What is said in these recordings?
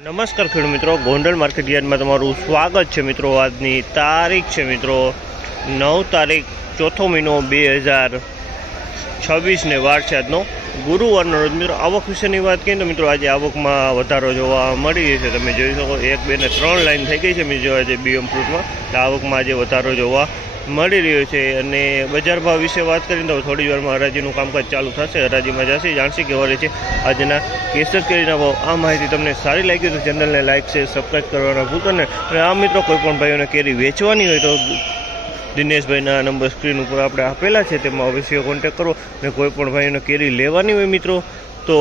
નમસ્કાર ખેડૂત મિત્રો, ગોંડલ માર્કેટ યાર્ડમાં તમારું સ્વાગત છે મિત્રો। આજની તારીખ છે મિત્રો 9 તારીખ ચોથો મહિનો 2026 ને વાર છે આજનો ગુરુવારનો રોજ। મિત્રો આવક વિશેની વાત કરીએ તો મિત્રો આજે આવકમાં વધારો જોવા મળી રહ્યો છે। તમે જોઈ શકો 1, 2 ને 3 લાઈન થઈ ગઈ છે મિત્રો આજે બીએમ ફ્રૂટમાં। આવકમાં આજે વધારો જોવા મળી રહ્યો છે। અને બજાર ભાવ વિશે વાત કરીએ તો થોડી વારમાં હરાજીનું કામકાજ ચાલુ થશે। હરાજીમાં જશે જાણશે કે વળે છે આજના કેસર કેરીના ભાવ। આ માહિતી તમને સારી લાગી તો ચેનલને લાઇક શેર સબસ્ક્રાઈબ કરવાના ભૂલતા નહીં। અને આ મિત્રો કોઈ પણ ભાઈઓને કેરી વેચવાની હોય તો દિનેશભાઈના નંબર સ્ક્રીન ઉપર આપણે આપેલા છે, તેમાં અવશ્ય કોન્ટેક કરો। અને કોઈ પણ ભાઈઓને કેરી લેવાની હોય મિત્રો તો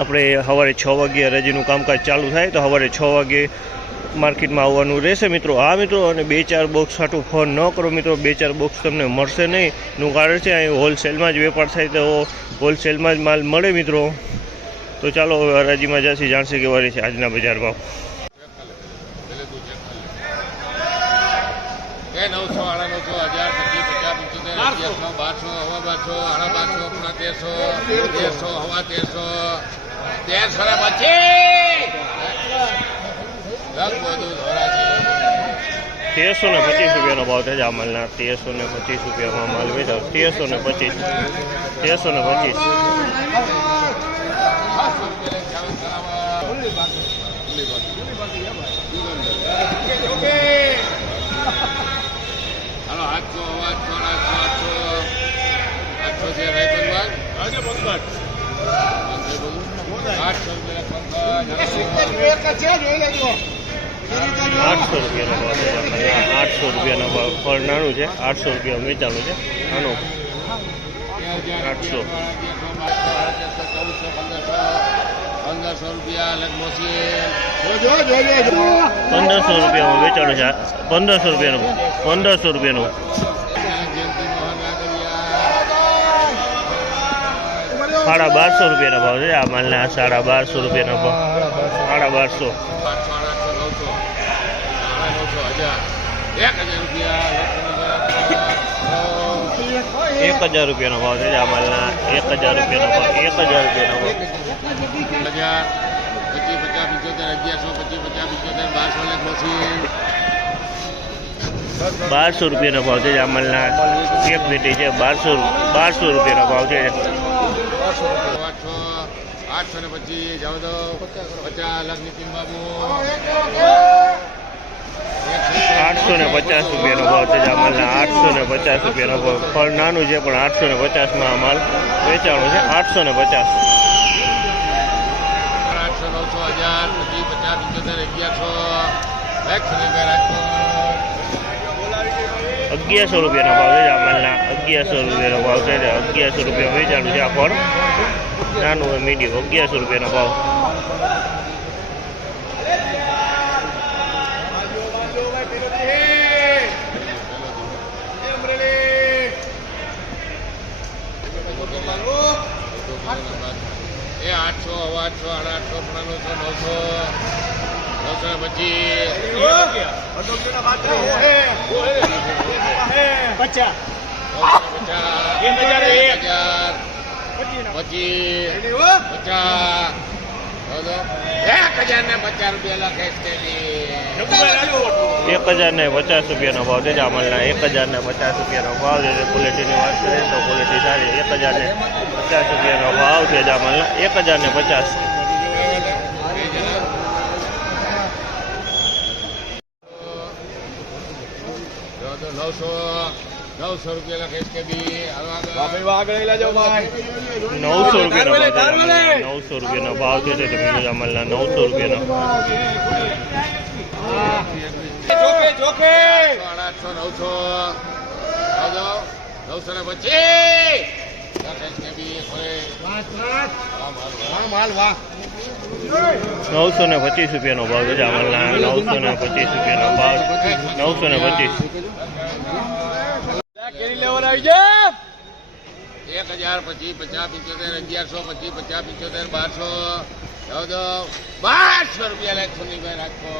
આપણે સવારે 6 વાગ્યે હરાજીનું કામકાજ ચાલુ થાય તો સવારે 6 વાગ્યે માર્કેટમાં આવવાનું રહેશે મિત્રો। આ મિત્રો અને 2-4 બોક્સ હાટું ફોન ન કરો મિત્રો, 2-4 બોક્સ તમને મળશે નહીં। નું કારણ છે અહીં હોલસેલમાં જ વેપાર થાય તો હોલસેલમાં જ માલ મળે મિત્રો। તો ચાલો હવે હરાજીમાં જશે જાણશે કે વારે છે આજના બજાર ભાવ। 1325 રૂપિયાનો ભાવ છે જામલના। 1325 રૂપિયામાં માલ વેચાવ। 1325 1325 800 રૂપિયાનો ભાવ છે। 800 રૂપિયાનો ભાવ ફળ નાનું છે, 800 રૂપિયા વેચાનું છે નાનું 800। 1500 રૂપિયા 1500 રૂપિયામાં વેચાણું છે। 1500 રૂપિયાનું 1500 રૂપિયાનું 1250 રૂપિયાનો ભાવ છે આ માલના। 1250 રૂપિયાનો ભાવ 1250। 1000 રૂપિયાનો ભાવ છે આ માલના। 1000 રૂપિયાનો ભાવ 1000 રૂપિયાનો ભાવ 1200 રૂપિયાનો ભાવ છે આ માલના। એક પેટી છે 1200 રૂપિયાનો ભાવ છે। 825 જાવ તો 50 લાખ નીતિન બાબુ 850 રૂપિયાનો ભાવ છે જામલના। 850 રૂપિયાનો ભાવ ફળ નાનું છે પણ 850માં આ માલ વેચાણું છે। 850 1100 રૂપિયાનો ભાવ છે જામલના। 1100 રૂપિયાનો ભાવ છે। 1100 રૂપિયા વેચાણું છે આ ફળ નાનું હોય મીડિયમ। 1100 રૂપિયાનો ભાવ। 1050 રૂપિયાનો ભાવ છે જામલના। 1050 રૂપિયાનો ભાવ છે। ક્વોલિટીની વાત કરીએ તો ક્વોલિટી સારી। 1050 રૂપિયાનો ભાવ છે જામલના। 1050 900 રૂપિયા લખે છે બી 900 રૂપિયાનો ભાવ છે તમે જામલના। 900 રૂપિયાનો 925 રૂપિયાનો ભાવ છે જામલના। 925 રૂપિયાનો ભાવ 925 કેરી લેવર આવી જાય 1000 25 50 75 1125 50 75 1200 રૂપિયા લાખ સુનીભાઈ રાખો।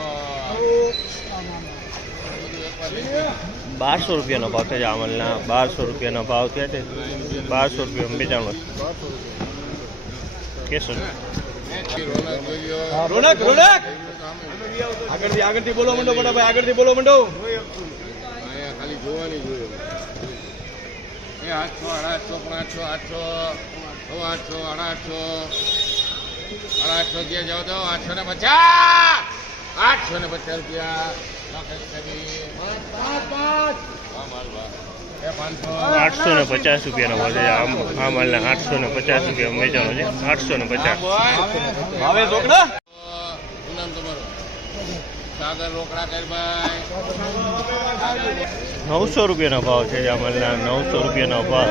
1200 રૂપિયાનો ભાવ છે જામલના। 1200 રૂપિયાનો ભાવ થયા છે। 1200 રૂપિયા 95 કેસર રોનક રોનક આગળથી બોલો મંડો ભાઈ આગળથી બોલો મંડો અહીંયા ખાલી જોવાની જોઈએ એ 800 800 800 800 800 800 800 જે જાવ તો 850 850 રૂપિયા આઠસો ને 50 રૂપિયાનો ભાવ છે આ માલના 850 રૂપિયા વેચાણો છે 850. હવે છોકરા નામ તમારું સાગર રોકડા કર ભાઈ 900 રૂપિયાનો ભાવ છે આ માલના 900 રૂપિયાનો ભાવ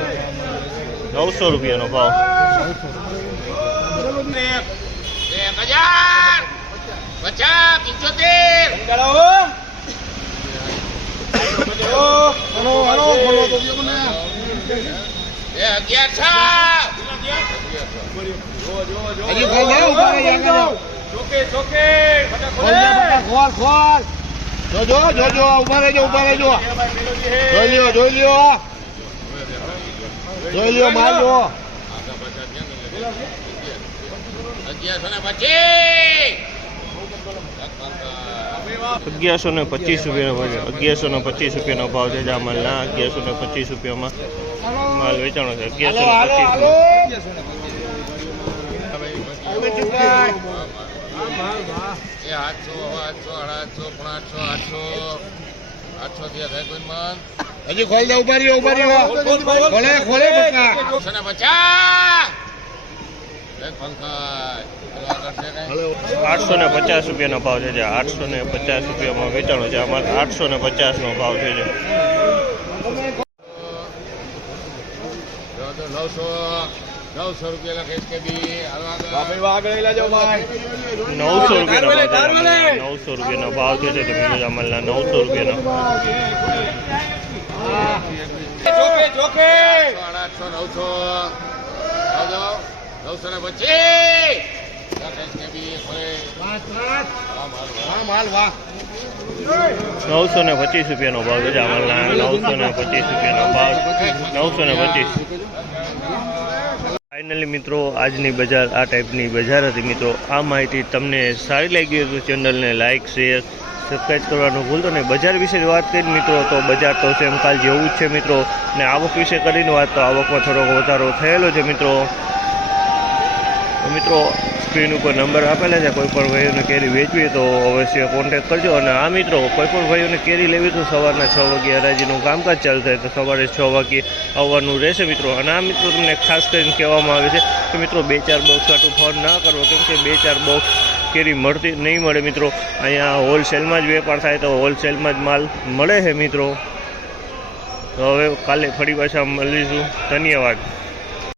900 રૂપિયાનો ભાવ 1125 રૂપિયાનો ભાવ છે આ માલના 1125 રૂપિયામાં માલ વેચાણો છે 1125. હજી ખોલ દે ઉભા રહ્યો ખોલે ખોલે બકા 850 રૂપિયાનો ભાવ છે 850 રૂપિયામાં વેચાણો છે આમાં 850 નો ભાવ છે 900 રૂપિયા લખેશ કે બી 900 રૂપિયાનો ભાવ છે તમે માલના 900 રૂપિયાનો 925 રૂપિયાનો ભાવ છે આ માલના 925 રૂપિયાનો ભાવ 925. ફાઇનલી મિત્રો આજની બજાર આ ટાઈપની બજાર હતી મિત્રો. આ માહિતી તમને સારી લાગી હોય તો ચેનલને લાઇક શેર સબસ્ક્રાઈબ કરવાનું ભૂલતો નહીં. બજાર વિશે વાત કરીને મિત્રો તો બજાર તો સેમ કાલ જેવું જ છે મિત્રો. ને આવક વિશે કરીને વાત તો આવકમાં થોડોક વધારો થયેલો છે મિત્રો. મિત્રો સ્ક્રીન ઉપર નંબર આપેલા છે, કોઈ પણ ભાઈઓને કેરી વેચવી તો અવશ્ય કોન્ટેક્ટ કરજો. અને આ મિત્રો કોઈ પણ ભાઈઓને કેરી લેવી તો સવારના 6 વાગ્યે હરાજીનું કામકાજ ચાલુ થાય તો સવારે 6 વાગ્યે આવવાનું રહેશે મિત્રો. અને આ મિત્રો તમને ખાસ કરીને કહેવામાં આવે છે કે મિત્રો 2-4 બોક્સ આટલું ફોન ના કરવો, કેમ કે 2-4 બોક્સ કેરી મળતી નહીં મળે મિત્રો. અહીંયા હોલસેલમાં જ વેપાર થાય તો હોલસેલમાં જ માલ મળે છે મિત્રો. તો હવે કાલે ફરી પાછા મળીશું. ધન્યવાદ.